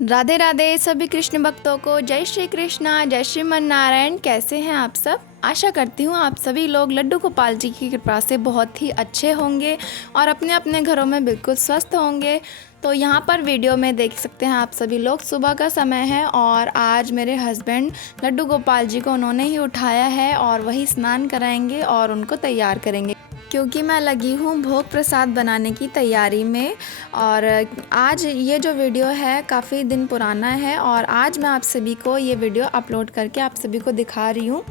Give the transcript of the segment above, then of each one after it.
राधे राधे सभी कृष्ण भक्तों को जय श्री कृष्णा, जय श्रीमन नारायण। कैसे हैं आप सब? आशा करती हूँ आप सभी लोग लड्डू गोपाल जी की कृपा से बहुत ही अच्छे होंगे और अपने अपने घरों में बिल्कुल स्वस्थ होंगे। तो यहाँ पर वीडियो में देख सकते हैं आप सभी लोग, सुबह का समय है और आज मेरे हस्बैंड लड्डू गोपाल जी को उन्होंने ही उठाया है और वही स्नान कराएंगे और उनको तैयार करेंगे, क्योंकि मैं लगी हूँ भोग प्रसाद बनाने की तैयारी में। और आज ये जो वीडियो है काफ़ी दिन पुराना है और आज मैं आप सभी को ये वीडियो अपलोड करके आप सभी को दिखा रही हूँ।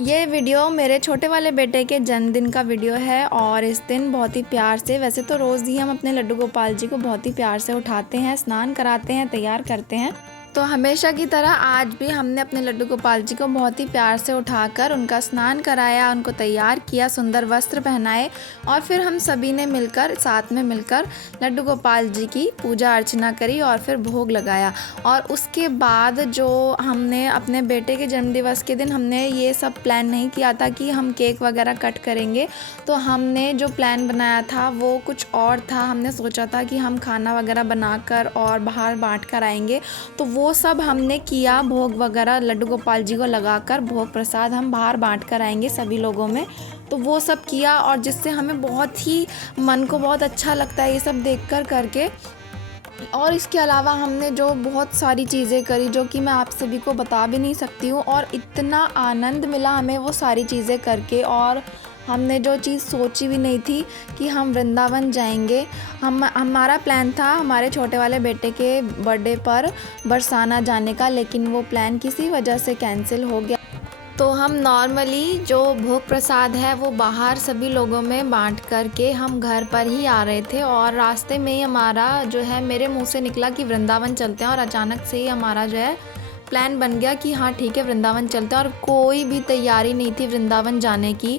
ये वीडियो मेरे छोटे वाले बेटे के जन्मदिन का वीडियो है और इस दिन बहुत ही प्यार से, वैसे तो रोज़ ही हम अपने लड्डू गोपाल जी को बहुत ही प्यार से उठाते हैं, स्नान कराते हैं, तैयार करते हैं। तो हमेशा की तरह आज भी हमने अपने लड्डू गोपाल जी को बहुत ही प्यार से उठाकर उनका स्नान कराया, उनको तैयार किया, सुंदर वस्त्र पहनाए और फिर हम सभी ने मिलकर साथ में मिलकर लड्डू गोपाल जी की पूजा अर्चना करी और फिर भोग लगाया। और उसके बाद जो हमने अपने बेटे के जन्मदिवस के दिन हमने ये सब प्लान नहीं किया था कि हम केक वगैरह कट करेंगे, तो हमने जो प्लान बनाया था वो कुछ और था। हमने सोचा था कि हम खाना वगैरह बनाकर और बाहर बांट कर आएंगे, तो वो सब हमने किया। भोग वगैरह लड्डू गोपाल जी को लगाकर भोग प्रसाद हम बाहर बांट कर आएंगे सभी लोगों में, तो वो सब किया और जिससे हमें बहुत ही मन को बहुत अच्छा लगता है ये सब देखकर करके। और इसके अलावा हमने जो बहुत सारी चीज़ें करी जो कि मैं आप सभी को बता भी नहीं सकती हूँ, और इतना आनंद मिला हमें वो सारी चीज़ें करके। और हमने जो चीज़ सोची भी नहीं थी कि हम वृंदावन जाएंगे। हमारा प्लान था हमारे छोटे वाले बेटे के बर्थडे पर बरसाना जाने का, लेकिन वो प्लान किसी वजह से कैंसिल हो गया। तो हम नॉर्मली जो भोग प्रसाद है वो बाहर सभी लोगों में बांट करके हम घर पर ही आ रहे थे और रास्ते में ही हमारा जो है मेरे मुंह से निकला कि वृंदावन चलते हैं, और अचानक से ही हमारा जो है प्लान बन गया कि हाँ ठीक है वृंदावन चलते हैं। और कोई भी तैयारी नहीं थी वृंदावन जाने की।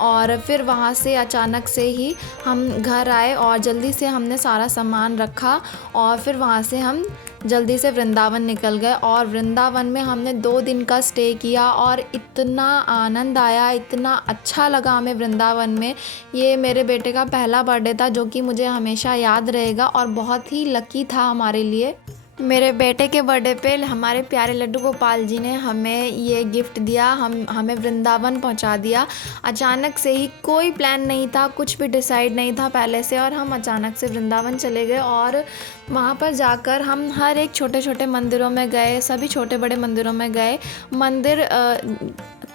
और फिर वहाँ से अचानक से ही हम घर आए और जल्दी से हमने सारा सामान रखा और फिर वहाँ से हम जल्दी से वृंदावन निकल गए। और वृंदावन में हमने 2 दिन का स्टे किया और इतना आनंद आया, इतना अच्छा लगा हमें वृंदावन में। ये मेरे बेटे का पहला बर्थडे था जो कि मुझे हमेशा याद रहेगा और बहुत ही लकी था हमारे लिए। मेरे बेटे के बर्थडे पे हमारे प्यारे लड्डू गोपाल जी ने हमें ये गिफ्ट दिया, हमें वृंदावन पहुंचा दिया। अचानक से ही, कोई प्लान नहीं था, कुछ भी डिसाइड नहीं था पहले से, और हम अचानक से वृंदावन चले गए। और वहाँ पर जाकर हम हर एक छोटे छोटे मंदिरों में गए, सभी छोटे बड़े मंदिरों में गए।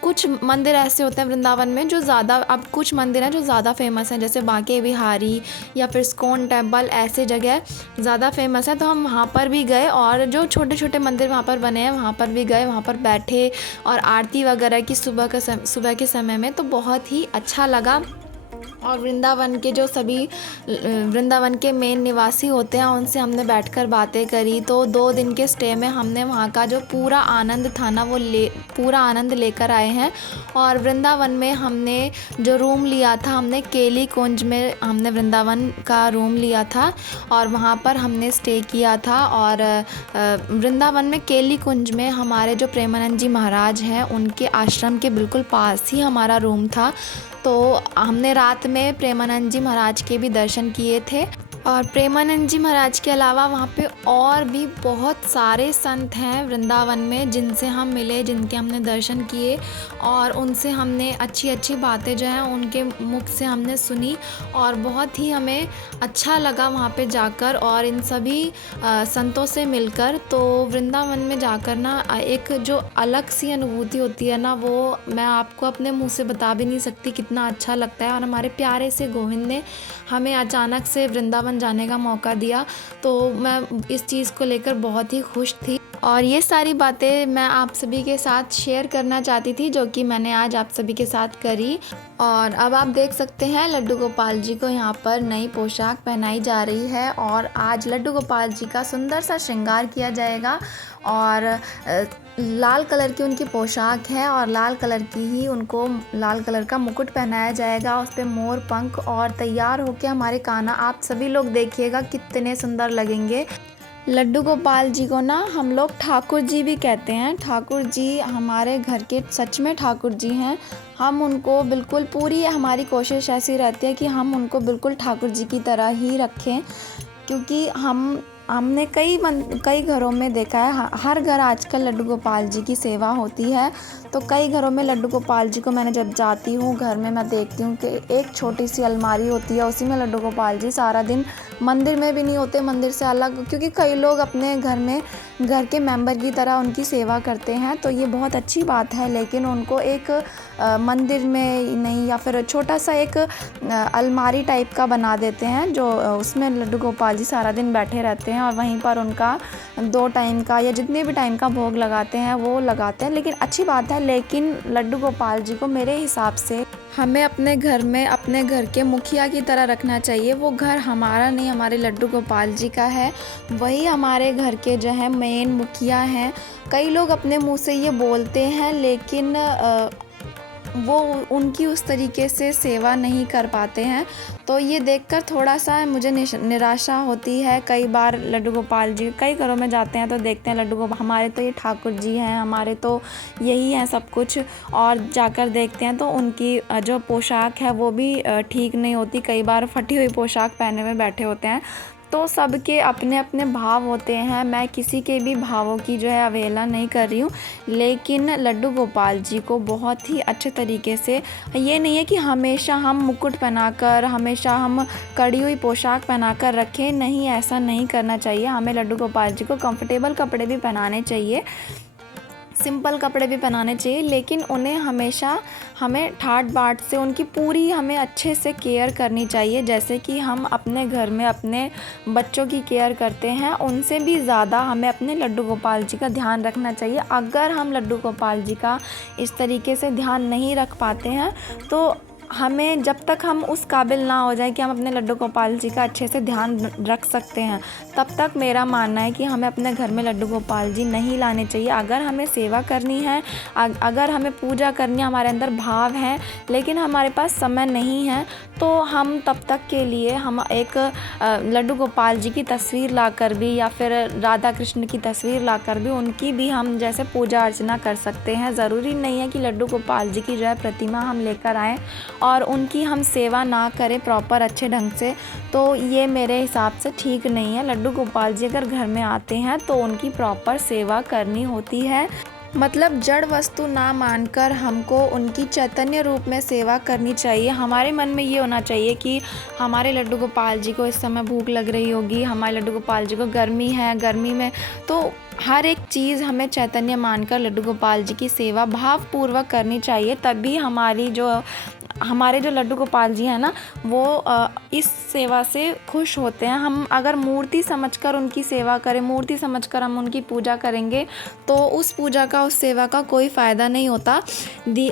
कुछ मंदिर ऐसे होते हैं वृंदावन में जो ज़्यादा, अब कुछ मंदिर हैं जो ज़्यादा फेमस हैं, जैसे बांके बिहारी या फिर स्कॉन टेम्पल, ऐसे जगह ज़्यादा फेमस है। तो हम वहाँ पर भी गए और जो छोटे छोटे मंदिर वहाँ पर बने हैं वहाँ पर भी गए, वहाँ पर बैठे और आरती वगैरह की सुबह के समय में, तो बहुत ही अच्छा लगा। और वृंदावन के जो सभी वृंदावन के मेन निवासी होते हैं उनसे हमने बैठकर बातें करी। तो 2 दिन के स्टे में हमने वहाँ का जो पूरा आनंद था ना वो पूरा आनंद लेकर आए हैं। और वृंदावन में हमने जो रूम लिया था, हमने केली कुंज में हमने वृंदावन का रूम लिया था और वहाँ पर हमने स्टे किया था। और वृंदावन में केली कुंज में हमारे जो प्रेमानंद जी महाराज हैं उनके आश्रम के बिल्कुल पास ही हमारा रूम था। तो हमने रात में प्रेमानंद जी महाराज के भी दर्शन किए थे। और प्रेमानंद जी महाराज के अलावा वहाँ पे और भी बहुत सारे संत हैं वृंदावन में जिनसे हम मिले, जिनके हमने दर्शन किए और उनसे हमने अच्छी अच्छी बातें जो हैं उनके मुख से हमने सुनी और बहुत ही हमें अच्छा लगा वहाँ पे जाकर और इन सभी संतों से मिलकर। तो वृंदावन में जाकर ना एक जो अलग सी अनुभूति होती है ना, वो मैं आपको अपने मुँह से बता भी नहीं सकती कितना अच्छा लगता है। और हमारे प्यारे से गोविंद ने हमें अचानक से वृंदावन जाने का मौका दिया, तो मैं इस चीज़ को लेकर बहुत ही खुश थी। और ये सारी बातें मैं आप सभी के साथ शेयर करना चाहती थी जो कि मैंने आज आप सभी के साथ करी। और अब आप देख सकते हैं लड्डू गोपाल जी को यहाँ पर नई पोशाक पहनाई जा रही है और आज लड्डू गोपाल जी का सुंदर सा श्रृंगार किया जाएगा। और लाल कलर की उनकी पोशाक है और लाल कलर की ही उनको लाल कलर का मुकुट पहनाया जाएगा, उस पर मोर पंख, और तैयार होके हमारे कान्हा, आप सभी लोग देखिएगा कितने सुंदर लगेंगे। लड्डू गोपाल जी को ना हम लोग ठाकुर जी भी कहते हैं। ठाकुर जी हमारे घर के सच में ठाकुर जी हैं। हम उनको बिल्कुल, पूरी हमारी कोशिश ऐसी रहती है कि हम उनको बिल्कुल ठाकुर जी की तरह ही रखें, क्योंकि हम हमने कई घरों में देखा है, हर घर आजकल लड्डू गोपाल जी की सेवा होती है। तो कई घरों में लड्डू गोपाल जी को मैंने जब जाती हूँ घर में, मैं देखती हूँ कि एक छोटी सी अलमारी होती है, उसी में लड्डू गोपाल जी सारा दिन, मंदिर में भी नहीं होते, मंदिर से अलग, क्योंकि कई लोग अपने घर में घर के मेंबर की तरह उनकी सेवा करते हैं, तो ये बहुत अच्छी बात है। लेकिन उनको एक मंदिर में नहीं, या फिर छोटा सा एक अलमारी टाइप का बना देते हैं, जो उसमें लड्डू गोपाल जी सारा दिन बैठे रहते हैं और वहीं पर उनका 2 टाइम का या जितने भी टाइम का भोग लगाते हैं वो लगाते हैं। लेकिन अच्छी बात है, लेकिन लड्डू गोपाल जी को मेरे हिसाब से हमें अपने घर में अपने घर के मुखिया की तरह रखना चाहिए। वो घर हमारा नहीं, हमारे लड्डू गोपाल जी का है, वही हमारे घर के जो है मेन मुखिया हैं। कई लोग अपने मुंह से ये बोलते हैं, लेकिन वो उनकी उस तरीके से सेवा नहीं कर पाते हैं। तो ये देखकर थोड़ा सा मुझे निराशा होती है। कई बार लड्डू गोपाल जी कई घरों में जाते हैं तो देखते हैं लड्डू गोपाल, हमारे तो ये ठाकुर जी हैं, हमारे तो यही हैं सब कुछ, और जाकर देखते हैं तो उनकी जो पोशाक है वो भी ठीक नहीं होती। कई बार फटी हुई पोशाक पहने हुए बैठे होते हैं। तो सबके अपने अपने भाव होते हैं, मैं किसी के भी भावों की जो है अवहेलना नहीं कर रही हूँ। लेकिन लड्डू गोपाल जी को बहुत ही अच्छे तरीके से, ये नहीं है कि हमेशा हम मुकुट पहनाकर, हमेशा हम कड़ी हुई पोशाक पहनाकर रखें, नहीं, ऐसा नहीं करना चाहिए। हमें लड्डू गोपाल जी को कंफर्टेबल कपड़े भी पहनाने चाहिए, सिंपल कपड़े भी पहनाने चाहिए, लेकिन उन्हें हमेशा हमें ठाट बाट से उनकी पूरी हमें अच्छे से केयर करनी चाहिए। जैसे कि हम अपने घर में अपने बच्चों की केयर करते हैं, उनसे भी ज़्यादा हमें अपने लड्डू गोपाल जी का ध्यान रखना चाहिए। अगर हम लड्डू गोपाल जी का इस तरीके से ध्यान नहीं रख पाते हैं तो हमें, जब तक हम उस काबिल ना हो जाए कि हम अपने लड्डू गोपाल जी का अच्छे से ध्यान रख सकते हैं, तब तक मेरा मानना है कि हमें अपने घर में लड्डू गोपाल जी नहीं लाने चाहिए। अगर हमें सेवा करनी है, अगर हमें पूजा करनी है, हमारे अंदर भाव है, लेकिन हमारे पास समय नहीं है, तो हम तब तक के लिए हम एक लड्डू गोपाल जी की तस्वीर लाकर भी, या फिर राधा कृष्ण की तस्वीर लाकर भी उनकी भी हम जैसे पूजा अर्चना कर सकते हैं। ज़रूरी नहीं है कि लड्डू गोपाल जी की जो है प्रतिमा हम लेकर आएँ और उनकी हम सेवा ना करें प्रॉपर अच्छे ढंग से, तो ये मेरे हिसाब से ठीक नहीं है। लड्डू गोपाल जी अगर घर में आते हैं तो उनकी प्रॉपर सेवा करनी होती है, मतलब जड़ वस्तु ना मानकर हमको उनकी चैतन्य रूप में सेवा करनी चाहिए। हमारे मन में ये होना चाहिए कि हमारे लड्डू गोपाल जी को इस समय भूख लग रही होगी, हमारे लड्डू गोपाल जी को गर्मी है, गर्मी में तो हर एक चीज़ हमें चैतन्य मानकर लड्डू गोपाल जी की सेवा भावपूर्वक करनी चाहिए। तभी हमारे जो लड्डू गोपाल जी हैं ना, वो इस सेवा से खुश होते हैं। हम अगर मूर्ति समझकर उनकी सेवा करें, मूर्ति समझकर हम उनकी पूजा करेंगे, तो उस पूजा का, उस सेवा का कोई फ़ायदा नहीं होता।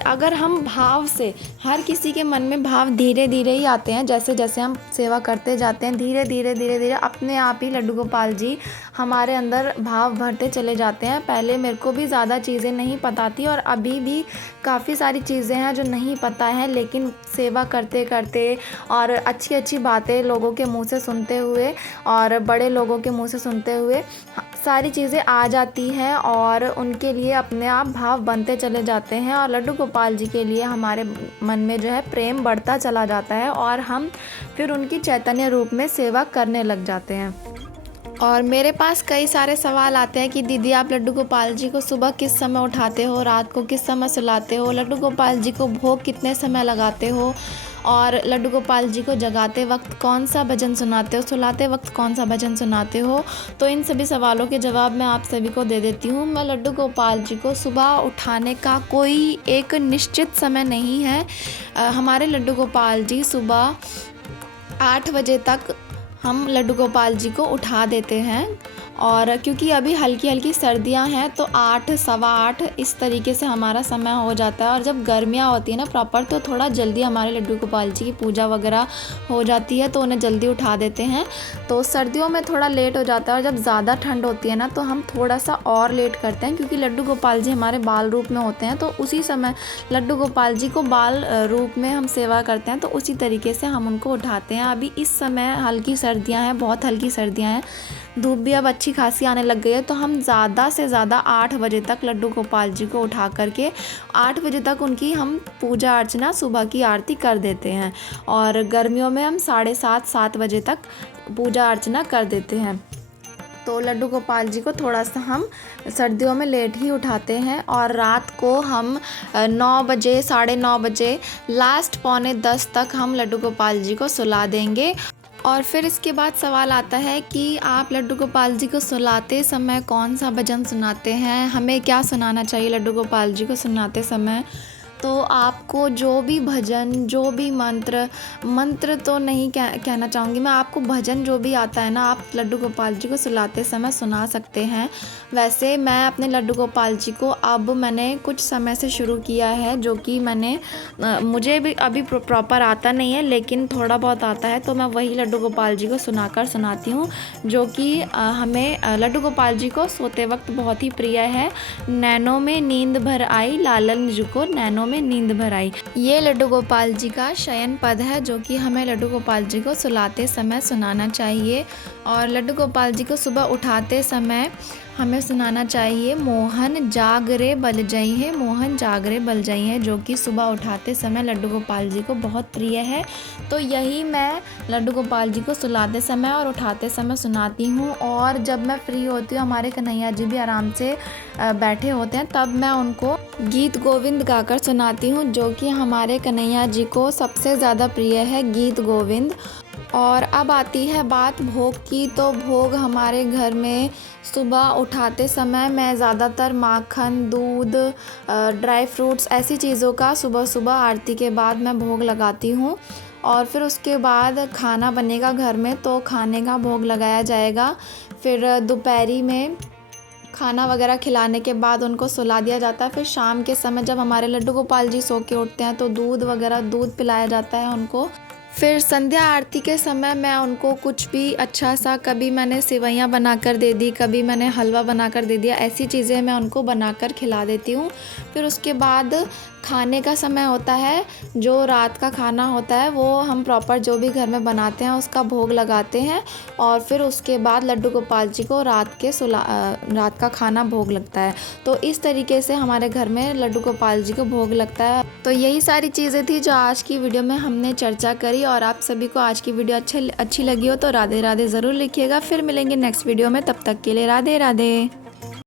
अगर हम भाव से, हर किसी के मन में भाव धीरे धीरे ही आते हैं, जैसे जैसे हम सेवा करते जाते हैं, धीरे धीरे अपने आप ही लड्डू गोपाल जी हमारे अंदर भाव भरते चले जाते हैं। पहले मेरे को भी ज़्यादा चीज़ें नहीं पता थी, और अभी भी काफ़ी सारी चीज़ें हैं जो नहीं पता है, लेकिन सेवा करते करते और अच्छी अच्छी बातें लोगों के मुंह से सुनते हुए और बड़े लोगों के मुंह से सुनते हुए सारी चीज़ें आ जाती हैं, और उनके लिए अपने आप भाव बनते चले जाते हैं, और लड्डू गोपाल जी के लिए हमारे मन में जो है प्रेम बढ़ता चला जाता है, और हम फिर उनकी चैतन्य रूप में सेवा करने लग जाते हैं। और मेरे पास कई सारे सवाल आते हैं कि दीदी आप लड्डू गोपाल जी को सुबह किस समय उठाते हो, रात को किस समय सुलाते हो, लड्डू गोपाल जी को भोग कितने समय लगाते हो, और लड्डू गोपाल जी को जगाते वक्त कौन सा भजन सुनाते हो, सुलाते वक्त कौन सा भजन सुनाते हो। तो इन सभी सवालों के जवाब मैं आप सभी को दे देती हूँ। मैं लड्डू गोपाल जी को सुबह उठाने का कोई एक निश्चित समय नहीं है। हमारे लड्डू गोपाल जी सुबह 8 बजे तक हम लड्डू गोपाल जी को उठा देते हैं, और क्योंकि अभी हल्की हल्की सर्दियां हैं तो 8, सवा 8 इस तरीके से हमारा समय हो जाता है। और जब गर्मियां होती है ना प्रॉपर, तो थोड़ा जल्दी हमारे लड्डू गोपाल जी की पूजा वगैरह हो जाती है, तो उन्हें जल्दी उठा देते हैं। तो सर्दियों में थोड़ा लेट हो जाता है, और जब ज़्यादा ठंड होती है ना तो हम थोड़ा सा और लेट करते हैं, क्योंकि लड्डू गोपाल जी हमारे बाल रूप में होते हैं, तो उसी समय लड्डू गोपाल जी को बाल रूप में हम सेवा करते हैं, तो उसी तरीके से हम उनको उठाते हैं। अभी इस समय हल्की सर्दियाँ हैं, बहुत हल्की सर्दियाँ हैं, धूप भी अब अच्छी खासी आने लग गई है, तो हम ज़्यादा से ज़्यादा 8 बजे तक लड्डू गोपाल जी को उठा करके 8 बजे तक उनकी हम पूजा अर्चना, सुबह की आरती कर देते हैं। और गर्मियों में हम 7:30, 7 बजे तक पूजा अर्चना कर देते हैं। तो लड्डू गोपाल जी को थोड़ा सा हम सर्दियों में लेट ही उठाते हैं और रात को हम 9 बजे 9:30 बजे लास्ट 9:45 तक हम लड्डू गोपाल जी को सुला देंगे। और फिर इसके बाद सवाल आता है कि आप लड्डू गोपाल जी को सुलाते समय कौन सा भजन सुनाते हैं, हमें क्या सुनाना चाहिए लड्डू गोपाल जी को सुनाते समय। तो आपको जो भी भजन, जो भी मंत्र तो नहीं कहना चाहूँगी मैं, आपको भजन जो भी आता है ना, आप लड्डू गोपाल जी को सुलाते समय सुना सकते हैं। वैसे मैं अपने लड्डू गोपाल जी को अब मैंने कुछ समय से शुरू किया है, जो कि मुझे भी अभी प्रॉपर आता नहीं है, लेकिन थोड़ा बहुत आता है, तो मैं वही लड्डू गोपाल जी को सुनाती हूँ, जो कि हमें लड्डू गोपाल जी को सोते वक्त बहुत ही प्रिय है। नैनों में नींद भर आई, लालन जी को नैनों में नींद भर आई। ये लड्डू गोपाल जी का शयन पद है, जो कि हमें लड्डू गोपाल जी को सुलाते समय सुनाना चाहिए। और लड्डू गोपाल जी को सुबह उठाते समय हमें सुनाना चाहिए मोहन जागरे बल जई है, मोहन जागरे बल जई है, जो कि सुबह उठाते समय लड्डू गोपाल जी को बहुत प्रिय है। तो यही मैं लड्डू गोपाल जी को सुलाते समय और उठाते समय सुनाती हूँ। और जब मैं फ्री होती हूँ, हमारे कन्हैया जी भी आराम से बैठे होते हैं, तब मैं उनको गीत गोविंद गाकर सुनाती हूँ, जो कि हमारे कन्हैया जी को सबसे ज़्यादा प्रिय है, गीत गोविंद। और अब आती है बात भोग की। तो भोग हमारे घर में सुबह उठाते समय मैं ज़्यादातर माखन, दूध, ड्राई फ्रूट्स ऐसी चीज़ों का सुबह सुबह आरती के बाद मैं भोग लगाती हूँ। और फिर उसके बाद खाना बनेगा घर में, तो खाने का भोग लगाया जाएगा। फिर दोपहरी में खाना वगैरह खिलाने के बाद उनको सुला दिया जाता है। फिर शाम के समय जब हमारे लड्डू गोपाल जी सो के उठते हैं, तो दूध पिलाया जाता है उनको। फिर संध्या आरती के समय मैं उनको कुछ भी अच्छा सा, कभी मैंने सेवइयाँ बनाकर दे दी, कभी मैंने हलवा बनाकर दे दिया, ऐसी चीज़ें मैं उनको बनाकर खिला देती हूँ। फिर उसके बाद खाने का समय होता है, जो रात का खाना होता है वो हम प्रॉपर जो भी घर में बनाते हैं उसका भोग लगाते हैं। और फिर उसके बाद लड्डू गोपाल जी को रात का खाना भोग लगता है। तो इस तरीके से हमारे घर में लड्डू गोपाल जी को भोग लगता है। तो यही सारी चीज़ें थी जो आज की वीडियो में हमने चर्चा करी। और आप सभी को आज की वीडियो अच्छी लगी हो तो राधे राधे ज़रूर लिखिएगा। फिर मिलेंगे नेक्स्ट वीडियो में, तब तक के लिए राधे राधे।